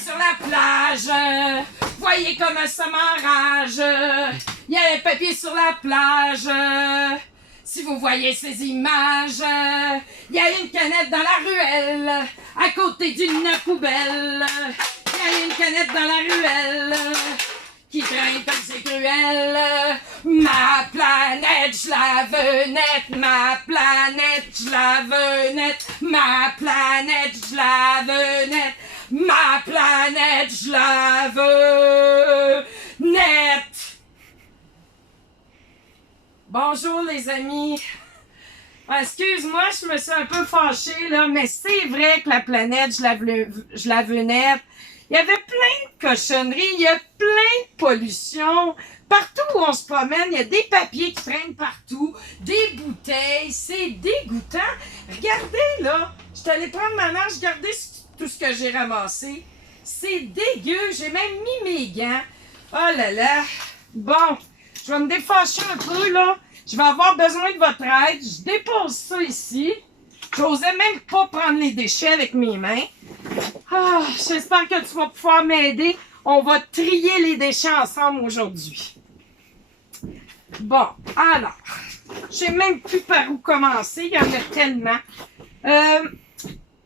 sur la plage. Voyez comme ça m'enrage. Il y a un papier sur la plage. Si vous voyez ces images, il y a une canette dans la ruelle, à côté d'une poubelle. Il y a une canette dans la ruelle, qui traîne comme c'est cruel. Ma planète, je la veux nette. Ma planète, je la veux nette. Ma planète, je la veux nette. Ma planète, je la veux nette. Bonjour les amis. Excuse-moi, je me suis un peu fâchée là, mais c'est vrai que la planète, je la veux nette. Il y avait plein de cochonneries, il y a plein de pollution. Partout où on se promène, il y a des papiers qui traînent partout, des bouteilles, c'est dégoûtant. Regardez là, je suis allée prendre ma marche, regardez tout ce que j'ai ramassé. C'est dégueu, j'ai même mis mes gants. Oh là là. Bon, je vais me défâcher un peu là. Je vais avoir besoin de votre aide. Je dépose ça ici. J'osais même pas prendre les déchets avec mes mains. Ah, j'espère que tu vas pouvoir m'aider. On va trier les déchets ensemble aujourd'hui. Bon, alors, je sais même plus par où commencer. Il y en a tellement.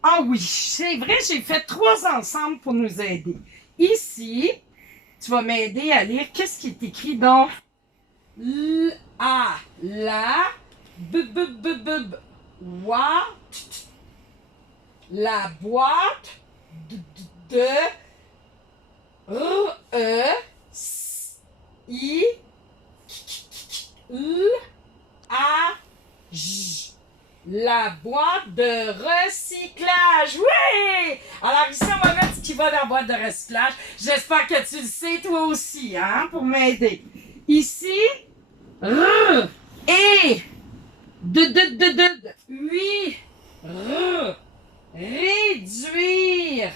Ah oui, c'est vrai, j'ai fait 3 ensembles pour nous aider. Ici, tu vas m'aider à lire. Qu'est-ce qui est écrit donc? La boîte de la boîte de recyclage. Oui! Alors ici, on va mettre ce qui va dans la boîte de recyclage. J'espère que tu le sais toi aussi, hein, pour m'aider. Ici, oui, réduire.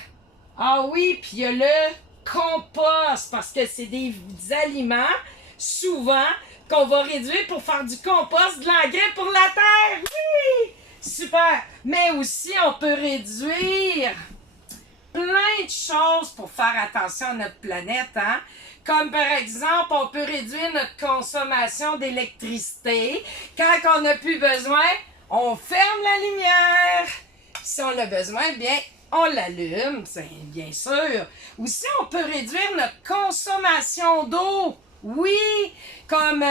Ah oui, puis il y a le compost, parce que c'est des aliments, souvent, qu'on va réduire pour faire du compost, de l'engrais pour la terre. Oui! Super! Mais aussi, on peut réduire plein de choses pour faire attention à notre planète, hein? Comme par exemple, on peut réduire notre consommation d'électricité. Quand on n'a plus besoin, on ferme la lumière. Si on a besoin, bien, on l'allume, c'est bien sûr. Aussi, on peut réduire notre consommation d'eau. Oui, comme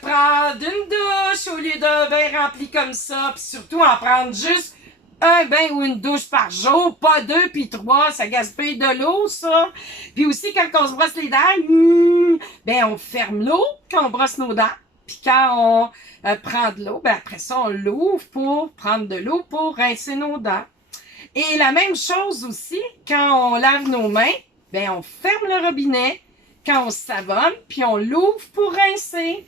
prendre une douche au lieu d'un bain rempli comme ça, puis surtout en prendre juste un bain ou une douche par jour, pas 2 puis 3, ça gaspille de l'eau, ça. Puis aussi, quand on se brosse les dents, ben on ferme l'eau quand on brosse nos dents. Puis quand on prend de l'eau, ben après ça, on l'ouvre pour prendre de l'eau pour rincer nos dents. Et la même chose aussi, quand on lave nos mains, ben on ferme le robinet quand on se savonne, puis on l'ouvre pour rincer.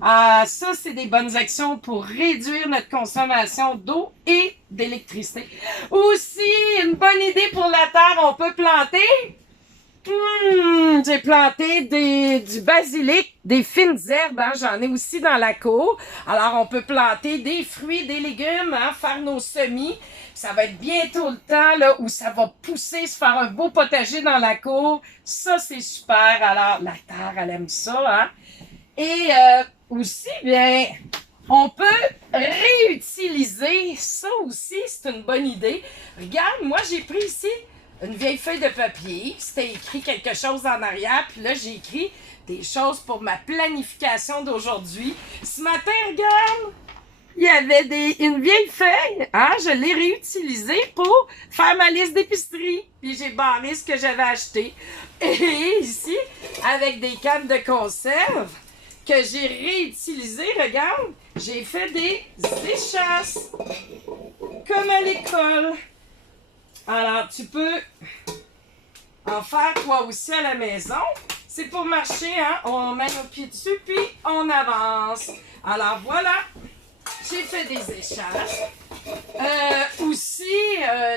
Ça, c'est des bonnes actions pour réduire notre consommation d'eau et d'électricité. Aussi, une bonne idée pour la terre, on peut planter. J'ai planté du basilic, des fines herbes, hein, j'en ai aussi dans la cour. Alors, on peut planter des fruits, des légumes, hein, faire nos semis. Ça va être bientôt le temps là, où ça va pousser, se faire un beau potager dans la cour. Ça, c'est super. Alors, la terre, elle aime ça. Hein? Et aussi, bien, on peut réutiliser. Ça aussi, c'est une bonne idée. Regarde, moi, j'ai pris ici une vieille feuille de papier. C'était écrit quelque chose en arrière. Puis là, j'ai écrit des choses pour ma planification d'aujourd'hui. Ce matin, regarde, il y avait une vieille feuille. Hein, je l'ai réutilisée pour faire ma liste d'épicerie. Puis j'ai barré ce que j'avais acheté. Et ici, avec des cannes de conserve que j'ai réutilisées, regarde, j'ai fait des échasses. Comme à l'école. Alors, tu peux en faire toi aussi à la maison. C'est pour marcher, hein? On met nos pieds dessus, puis on avance. Alors, voilà. J'ai fait des échasses.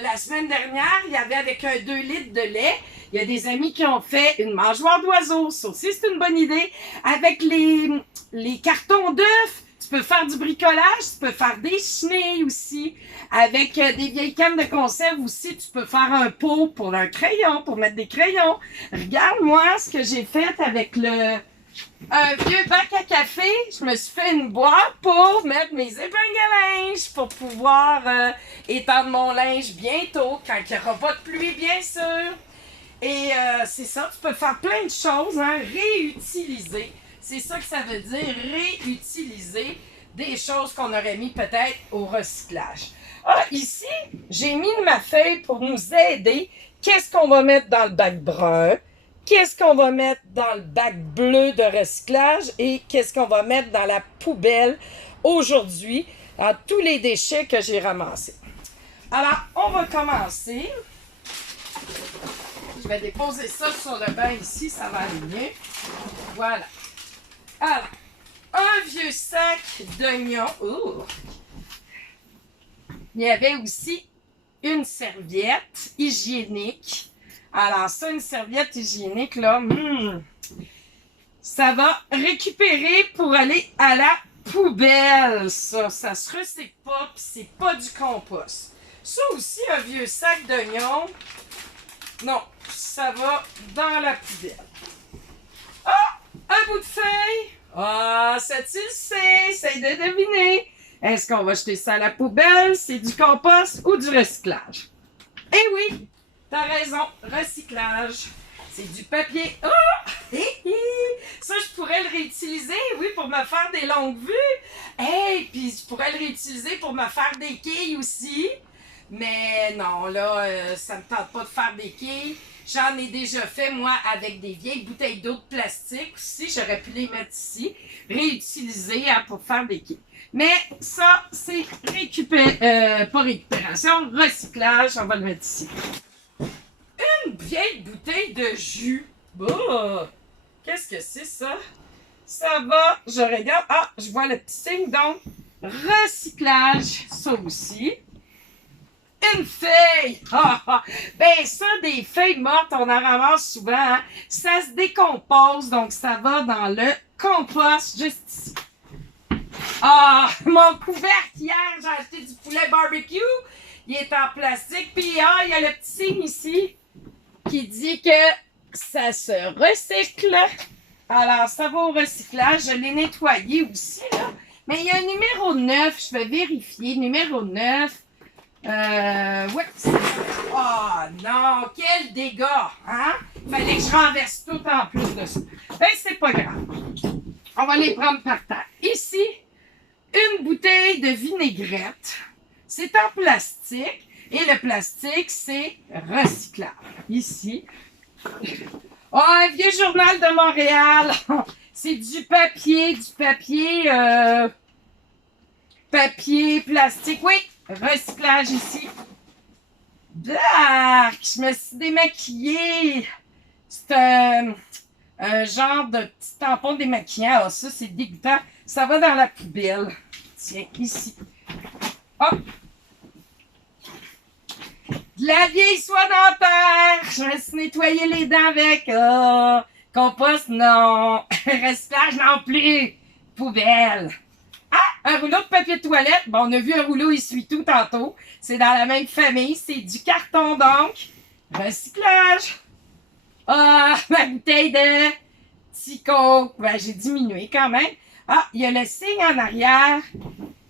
La semaine dernière, il y avait avec un 2 litres de lait, il y a des amis qui ont fait une mangeoire d'oiseaux. Ça aussi, c'est une bonne idée. Avec les cartons d'œufs, tu peux faire du bricolage, tu peux faire des chenilles aussi. Avec des vieilles cannes de conserve aussi, tu peux faire un pot pour un crayon, pour mettre des crayons. Regarde-moi ce que j'ai fait avec un vieux bac à café. Je me suis fait une boîte pour mettre mes épingles à linge, pour pouvoir étendre mon linge bientôt, quand il n'y aura pas de pluie, bien sûr. Et c'est ça, tu peux faire plein de choses, hein, réutiliser. C'est ça que ça veut dire, réutiliser des choses qu'on aurait mis peut-être au recyclage. Ah, ici, j'ai mis ma feuille pour nous aider. Qu'est-ce qu'on va mettre dans le bac brun? Qu'est-ce qu'on va mettre dans le bac bleu de recyclage? Et qu'est-ce qu'on va mettre dans la poubelle aujourd'hui? À tous les déchets que j'ai ramassés. Alors, on va commencer. Je vais déposer ça sur le banc ici, ça va aller mieux. Voilà. Alors, un vieux sac d'oignons. Ouh. Il y avait aussi une serviette hygiénique. Alors, ça, une serviette hygiénique, là, ça va récupérer pour aller à la poubelle. Ça se recycle pas, puis c'est pas du compost. Ça aussi, un vieux sac d'oignons. Non, ça va dans la poubelle. Ah! Un bout de feuille. Ah, ça tu le sais, essaye de deviner. Est-ce qu'on va jeter ça à la poubelle? C'est du compost ou du recyclage? Eh oui, t'as raison, recyclage. C'est du papier. Oh! Ça, je pourrais le réutiliser, oui, pour me faire des longues vues. Hey, puis je pourrais le réutiliser pour me faire des quilles aussi. Mais non, là, ça me tente pas de faire des quilles. J'en ai déjà fait, moi, avec des vieilles bouteilles d'eau de plastique aussi. J'aurais pu les mettre ici, réutiliser hein, pour faire des quilles. Mais ça, c'est pas récupération, recyclage. On va le mettre ici. Une vieille bouteille de jus. Oh, qu'est-ce que c'est ça? Ça va, je regarde. Ah, je vois le petit signe, donc recyclage, ça aussi. Une feuille! Ben ça, des feuilles mortes, on en ramasse souvent. Hein? Ça se décompose, donc ça va dans le compost, juste ici. Ah, mon couvercle hier, j'ai acheté du poulet barbecue. Il est en plastique. Puis il y a le petit signe ici qui dit que ça se recycle. Alors, ça va au recyclage. Je l'ai nettoyé aussi, là. Mais il y a un numéro 9. Je vais vérifier. Numéro 9. Ouais. Oh non, quel dégât, hein? Fallait que je renverse tout en plus de ça. Ben, c'est pas grave. On va les prendre par terre. Ici, une bouteille de vinaigrette. C'est en plastique. Et le plastique, c'est recyclable. Ici. Oh, un vieux journal de Montréal. C'est du papier, papier, plastique. Oui, recyclage ici. Black! Je me suis démaquillée. C'est un genre de petit tampon démaquillant. Ah, ça, c'est dégoûtant. Ça va dans la poubelle. Tiens, ici. Hop! De la vieille soie dentaire. Je me suis nettoyé les dents avec. Oh, compost, non. Recyclage, non plus. Poubelle. Un rouleau de papier de toilette. Bon, on a vu un rouleau essuie-tout tantôt. C'est dans la même famille. C'est du carton, donc. Recyclage. Ah, ma bouteille de Tico. Ben, j'ai diminué quand même. Ah, il y a le signe en arrière.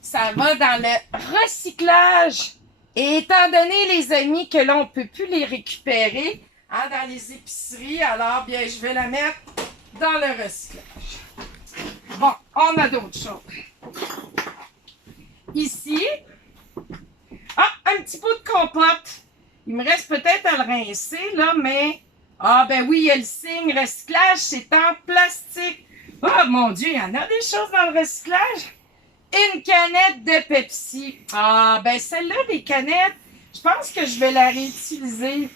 Ça va dans le recyclage. Et étant donné, les amis, que là, on ne peut plus les récupérer hein, dans les épiceries, alors, bien, je vais la mettre dans le recyclage. Bon, on a d'autres choses. Ici, un petit bout de compote. Il me reste peut-être à le rincer, là, mais... Ah, ben oui, il y a le signe recyclage, c'est en plastique. Oh, mon Dieu, il y en a des choses dans le recyclage. Une canette de Pepsi. Ah, ben celle-là, des canettes, je pense que je vais la réutiliser.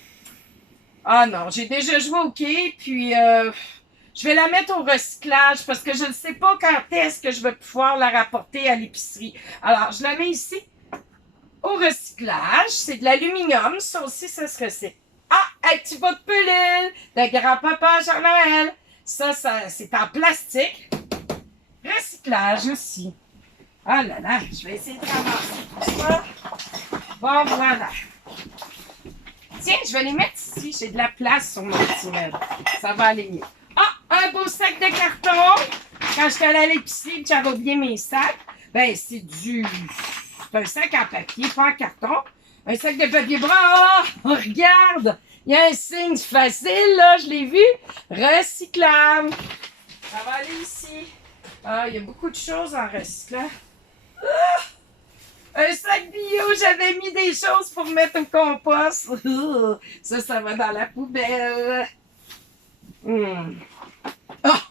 Ah non, j'ai déjà joué au quai, puis je vais la mettre au recyclage parce que je ne sais pas quand est-ce que je vais pouvoir la rapporter à l'épicerie. Alors, je la mets ici au recyclage. C'est de l'aluminium, ça aussi, ça se recycle. Ah, un petit pot de pelule de grand-papa Jean-Noël. Ça, c'est en plastique. Recyclage aussi. Ah là là, je vais essayer de ramasser tout ça. Bon, voilà. Tiens, je vais les mettre ici. J'ai de la place sur mon petit meuble. Ça va aller mieux. Ah, un beau sac de carton. Quand j'étais allée à l'épicerie, j'avais oublié mes sacs. Ben, c'est un sac en papier, pas en carton. Un sac de papier brun. Oh, regarde! Il y a un signe facile, là, je l'ai vu. Recyclable. Ça va aller ici. Ah, il y a beaucoup de choses en recyclant. Ah! Un sac bio, j'avais mis des choses pour mettre au compost. Ça va dans la poubelle. Ah!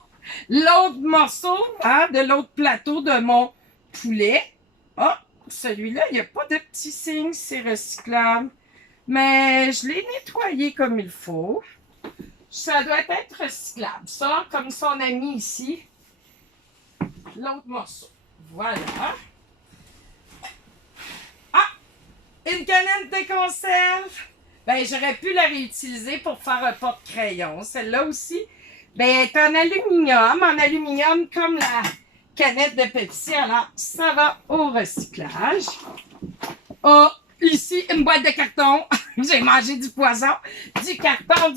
L'autre morceau, hein, de l'autre plateau de mon poulet. Ah! Celui-là, il n'y a pas de petit signe, c'est recyclable. Mais je l'ai nettoyé comme il faut. Ça doit être recyclable. Ça, comme son ami ici. L'autre morceau. Voilà. Ah! Une canette de conserve. Ben, j'aurais pu la réutiliser pour faire un porte-crayon. Celle-là aussi. Ben, elle est en aluminium comme la canette de Pepsi. Alors, ça va au recyclage. Oh! Ici, une boîte de carton. J'ai mangé du poison. Du carton,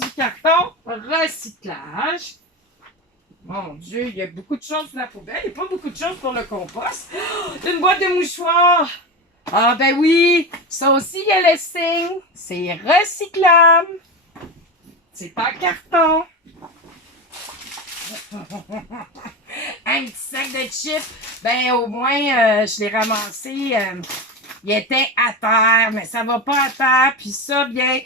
recyclage. Mon Dieu, il y a beaucoup de choses dans la poubelle. Il n'y a pas beaucoup de choses pour le compost. Oh, une boîte de mouchoirs. Ah ben oui, ça aussi, il y a le signe. C'est recyclable. C'est pas carton. Un petit sac de chips. Ben au moins, je l'ai ramassé. Il était à terre, mais ça va pas à terre. Puis ça, bien,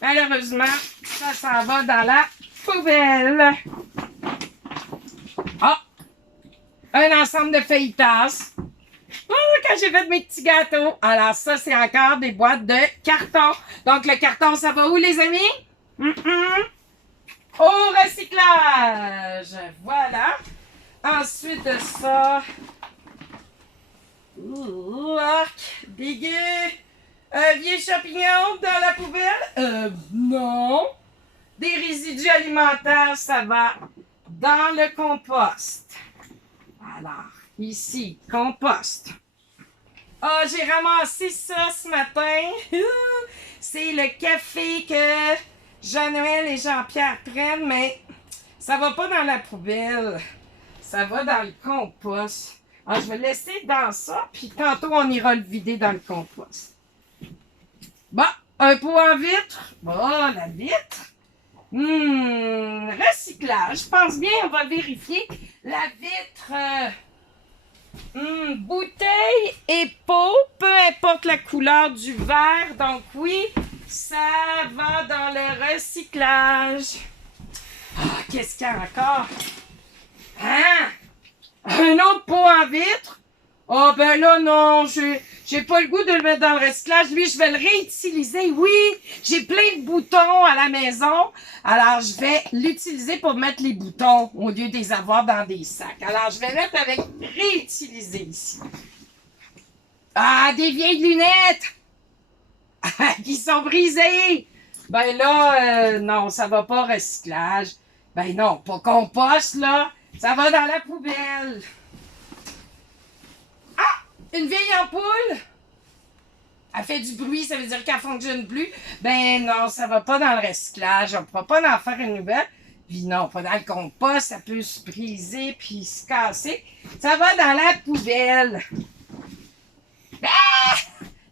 malheureusement, ça s'en va dans la poubelle. Ah! Un ensemble de feuilletages. Oh, quand j'ai fait mes petits gâteaux. Alors ça, c'est encore des boîtes de carton. Donc le carton, ça va où, les amis? Au recyclage. Voilà. Ensuite de ça... Ouh, dégueu! Un vieux champignon dans la poubelle? Non. Des résidus alimentaires, ça va dans le compost. Alors, ici, compost. Ah, j'ai ramassé ça ce matin. C'est le café que Jean-Noël et Jean-Pierre prennent, mais ça va pas dans la poubelle. Ça va dans le compost. Alors, je vais le laisser dans ça, puis tantôt, on ira le vider dans le compost. Bon, un pot en vitre. Bon, la vitre. Recyclage. Je pense bien, on va vérifier. La vitre, bouteille et pot, peu importe la couleur du verre. Donc oui, ça va dans le recyclage. Ah, qu'est-ce qu'il y a encore? Hein? Un autre pot en vitre? Ah, ben là, non, j'ai pas le goût de le mettre dans le recyclage. Lui, je vais le réutiliser. Oui, j'ai plein de boutons à la maison. Alors, je vais l'utiliser pour mettre les boutons au lieu de les avoir dans des sacs. Alors, je vais mettre avec réutiliser ici. Ah, des vieilles lunettes! Qui sont brisées! Ben là, non, ça va pas au recyclage. Ben non, pas compost, là. Ça va dans la poubelle. Ah! Une vieille ampoule. Elle fait du bruit, ça veut dire qu'elle fonctionne plus. Ben non, ça va pas dans le recyclage. On ne pourra pas en faire une nouvelle. Puis non, pas dans le compost. Ça peut se briser puis se casser. Ça va dans la poubelle. Ah!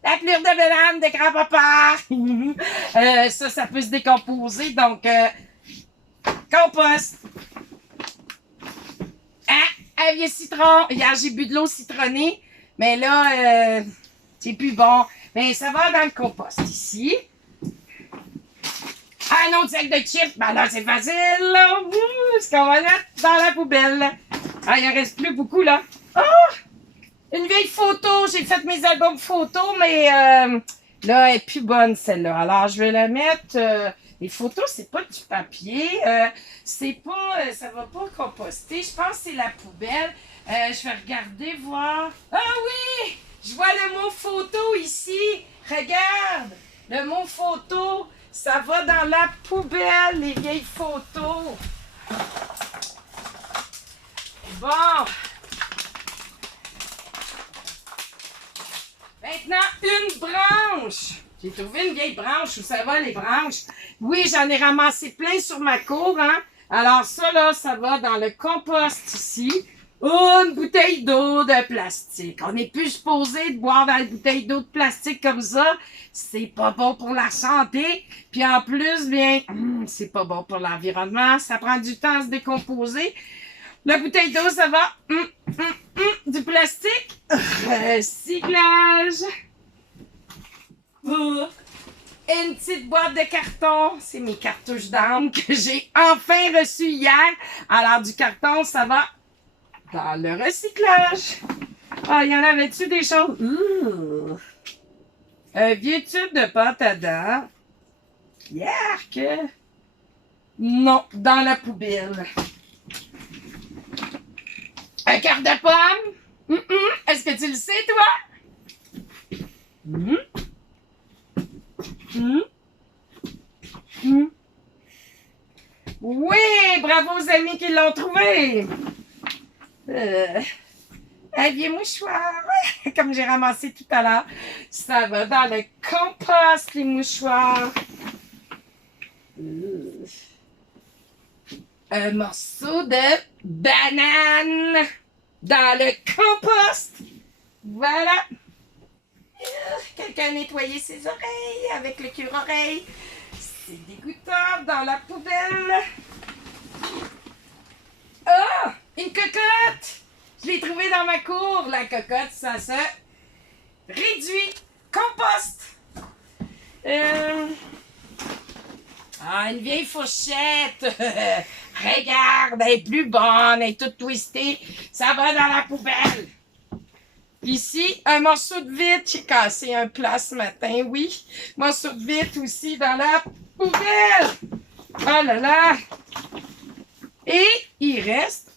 La pelure de banane de grand-papa. Ça peut se décomposer. Donc, compost. Un vieux citron. Hier, j'ai bu de l'eau citronnée. Mais là, c'est plus bon. Mais ça va dans le compost ici. Un autre sac de chips. Ben là, c'est facile. Là. Ce qu'on va mettre dans la poubelle. Ah, il en reste plus beaucoup, là. Oh! Une vieille photo. J'ai fait mes albums photos, mais là, elle est plus bonne, celle-là. Alors, je vais la mettre... les photos, c'est pas du papier. C'est pas... ça va pas composter. Je pense que c'est la poubelle. Je vais regarder, voir. Ah oui! Je vois le mot photo ici. Regarde! Le mot photo, ça va dans la poubelle, les vieilles photos. Bon. Maintenant, une branche. J'ai trouvé une vieille branche. Où ça va, les branches? Oui, j'en ai ramassé plein sur ma cour, hein. Alors ça, là, ça va dans le compost ici. Une bouteille d'eau de plastique. On n'est plus supposé de boire dans une bouteille d'eau de plastique comme ça. C'est pas bon pour la santé. Puis en plus, bien, c'est pas bon pour l'environnement. Ça prend du temps à se décomposer. La bouteille d'eau, ça va. Du plastique. Recyclage. Une petite boîte de carton. C'est mes cartouches d'armes que j'ai enfin reçues hier. Alors, du carton, ça va dans le recyclage. Ah, il y en avait-tu des choses? Un vieux tube de pâte à dents. Yark! Non, dans la poubelle. Un quart de pomme? Est-ce que tu le sais, toi? Oui, bravo aux amis qui l'ont trouvé. Un vieux mouchoir, comme j'ai ramassé tout à l'heure. Ça va dans le compost, les mouchoirs. Un morceau de banane dans le compost. Voilà. Quelqu'un a nettoyé ses oreilles avec le cure-oreille. C'est dégoûtant dans la poubelle. Ah! Une cocotte! Je l'ai trouvée dans ma cour. La cocotte, ça se réduit. Compost. Une vieille fourchette. Regarde, elle est plus bonne, elle est toute twistée. Ça va dans la poubelle. Ici, un morceau de vitre. J'ai cassé un plat ce matin, oui. Morceau de vitre aussi dans la poubelle. Oh là là. Et il reste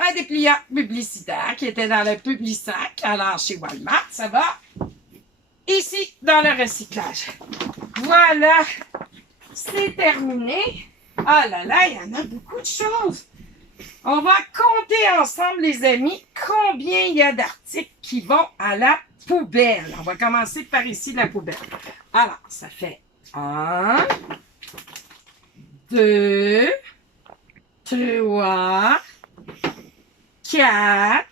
un dépliant publicitaire qui était dans le Publisac. Alors, chez Walmart, ça va ici, dans le recyclage. Voilà. C'est terminé. Ah là là, il y en a beaucoup de choses. On va compter ensemble, les amis, combien il y a d'articles qui vont à la poubelle. On va commencer par ici, la poubelle. Alors, ça fait 1, 2, 3, 4,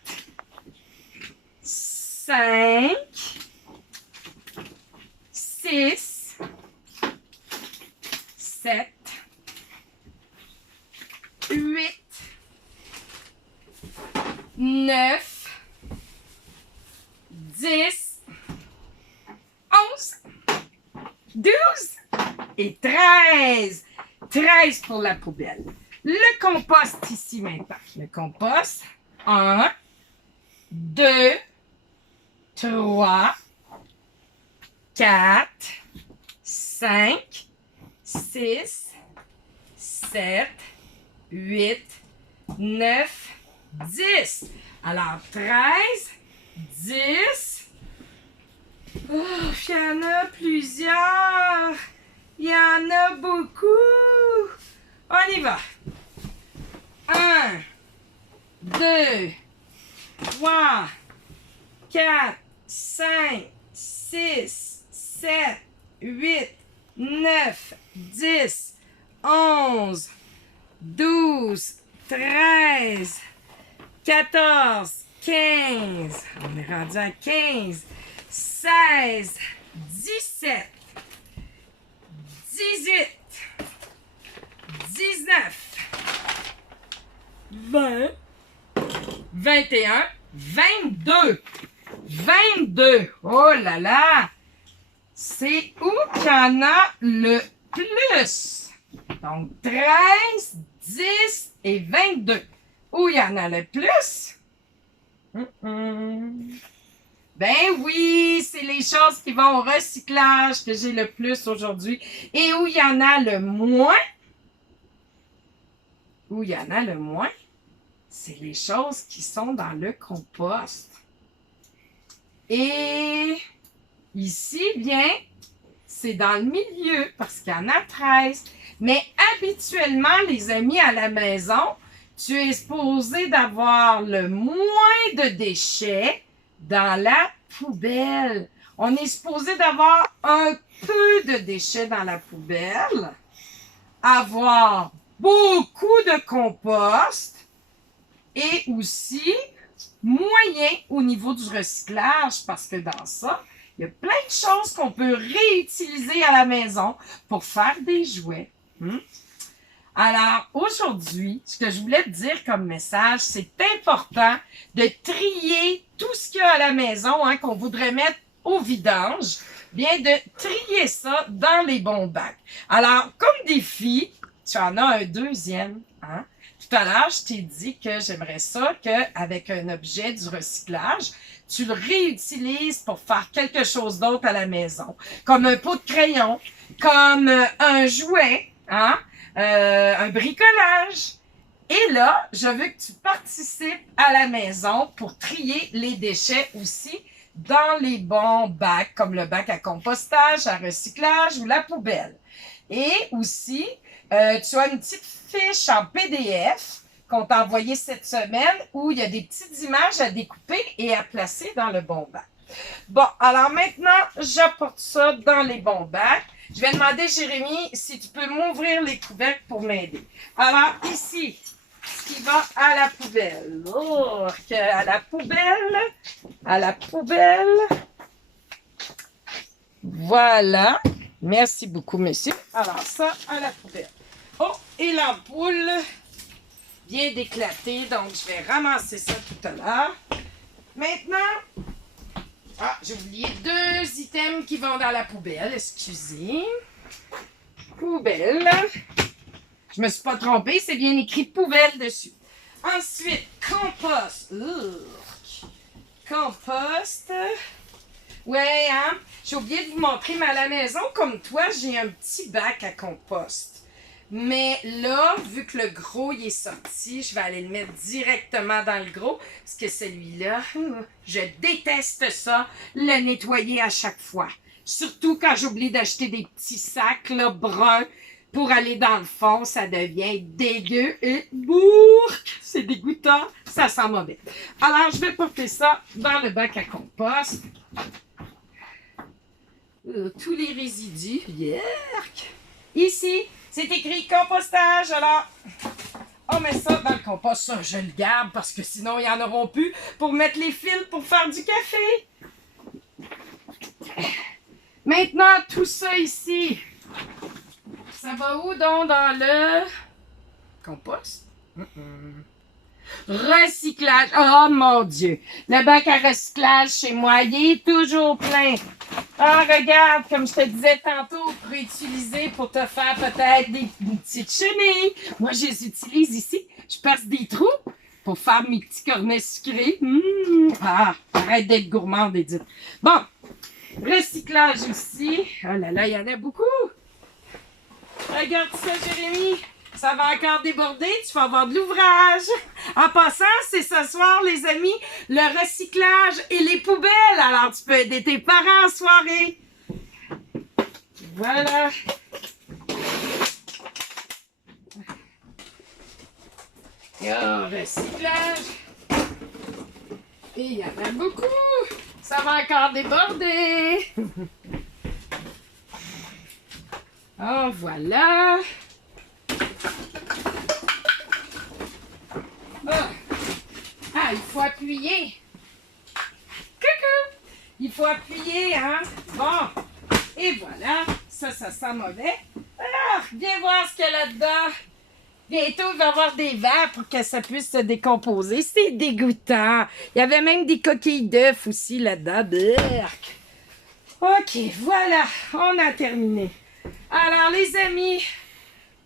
5, 6, 7, 8, 9, 10, 11, 12 et 13. 13 pour la poubelle. Le compost ici maintenant. Le compost. 1, 2, 3, 4, 5, 6, 7, 8, 9, 10. Alors, 13, 10. Oh, il y en a plusieurs. Il y en a beaucoup. On y va. 1, 2, 3, 4, 5, 6, 7, 8, 9, 10, 11, 12, 13, 14, 15. On est rendu à 15, 16, 17, 18, 19, 20, 21, 22. 22. Oh là là! C'est où qu'il y en a le plus? Donc, 13, 10 et 22. Où il y en a le plus? Ben oui, c'est les choses qui vont au recyclage que j'ai le plus aujourd'hui. Et où il y en a le moins? Où il y en a le moins? C'est les choses qui sont dans le compost. Et ici, bien, c'est dans le milieu parce qu'il y en a 13. Mais habituellement, les amis, à la maison, tu es supposé d'avoir le moins de déchets dans la poubelle. On est supposé d'avoir un peu de déchets dans la poubelle, avoir beaucoup de compost et aussi moyen au niveau du recyclage parce que dans ça, il y a plein de choses qu'on peut réutiliser à la maison pour faire des jouets. Alors, aujourd'hui, ce que je voulais te dire comme message, c'est important de trier tout ce qu'il y a à la maison qu'on voudrait mettre au vidange, bien de trier ça dans les bons bacs. Alors, comme défi, tu en as un deuxième. Tout à l'heure, je t'ai dit que j'aimerais ça qu'avec un objet du recyclage, tu le réutilises pour faire quelque chose d'autre à la maison, comme un pot de crayon, comme un jouet, un bricolage. Et là, je veux que tu participes à la maison pour trier les déchets aussi dans les bons bacs, comme le bac à compostage, à recyclage ou la poubelle. Et aussi, tu as une petite fiche en PDF qu'on t'a envoyée cette semaine où il y a des petites images à découper et à placer dans le bon bac. Bon, alors maintenant, j'apporte ça dans les bons bacs. Je vais demander, Jérémy, si tu peux m'ouvrir les couvercles pour m'aider. Alors, ici, ce qui va à la poubelle. Oh, à la poubelle. À la poubelle. Voilà. Merci beaucoup, monsieur. Alors, ça, à la poubelle. Oh, et l'ampoule vient d'éclater, donc je vais ramasser ça tout à l'heure. Maintenant, j'ai oublié 2 items qui vont dans la poubelle, excusez. Poubelle. Je me suis pas trompée, c'est bien écrit poubelle dessus. Ensuite, compost. Compost. Ouais, j'ai oublié de vous montrer, mais à la maison, comme toi, j'ai un petit bac à compost. Mais là, vu que le gros il est sorti, je vais aller le mettre directement dans le gros. Parce que celui-là, je déteste ça, le nettoyer à chaque fois. Surtout quand j'oublie d'acheter des petits sacs là, bruns pour aller dans le fond, ça devient dégueu et bourk! C'est dégoûtant, ça sent mauvais. Alors, je vais porter ça dans le bac à compost. Tous les résidus. Yerk! Ici, c'est écrit compostage. Alors, on met ça dans le compost. Ça, je le garde parce que sinon, ils n'en auront plus pour mettre les fils pour faire du café. Maintenant, tout ça ici, ça va où donc dans le compost? Recyclage. Oh mon Dieu! Le bac à recyclage chez moi, il est toujours plein. Regarde, comme je te disais tantôt, pour utiliser pour te faire peut-être des petites chenilles. Moi, je les utilise ici. Je passe des trous pour faire mes petits cornets sucrés. Arrête d'être gourmande, Edith. Bon, recyclage ici. Oh là là, il y en a beaucoup. Regarde ça, Jérémy. Ça va encore déborder, tu vas avoir de l'ouvrage. En passant, c'est ce soir, les amis, le recyclage et les poubelles. Alors, tu peux aider tes parents en soirée. Voilà. Recyclage. Et il y en a beaucoup. Ça va encore déborder. Oh, voilà. Il faut appuyer. Coucou! Il faut appuyer, Bon. Et voilà. Ça sent mauvais. Viens voir ce qu'il y a là-dedans. Bientôt, il va y avoir des verres pour que ça puisse se décomposer. C'est dégoûtant. Il y avait même des coquilles d'œufs aussi là-dedans. Berk. OK, voilà. On a terminé. Alors, les amis,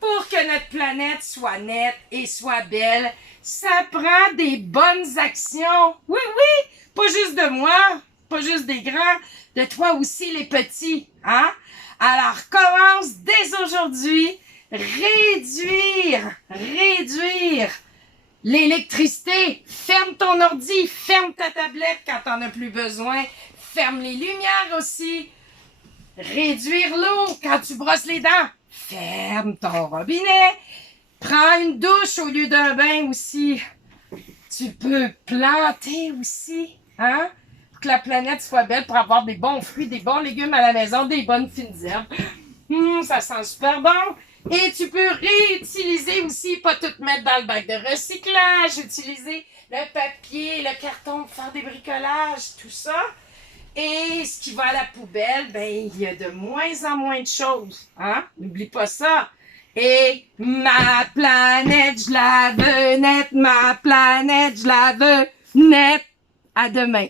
pour que notre planète soit nette et soit belle, ça prend des bonnes actions. Oui, oui, pas juste de moi, pas juste des grands, de toi aussi les petits, Alors, commence dès aujourd'hui, réduire l'électricité. Ferme ton ordi, ferme ta tablette quand t'en as plus besoin, ferme les lumières aussi. Réduire l'eau quand tu brosses les dents. Ferme ton robinet. Prends une douche au lieu d'un bain aussi. Tu peux planter aussi, pour que la planète soit belle, pour avoir des bons fruits, des bons légumes à la maison, des bonnes fines herbes. Ça sent super bon. Et tu peux réutiliser aussi, pas tout mettre dans le bac de recyclage, utiliser le papier, le carton pour faire des bricolages, tout ça. Et ce qui va à la poubelle, ben, il y a de moins en moins de choses. Hein? N'oublie pas ça. Et ma planète, je la veux nette, ma planète, je la veux nette. À demain.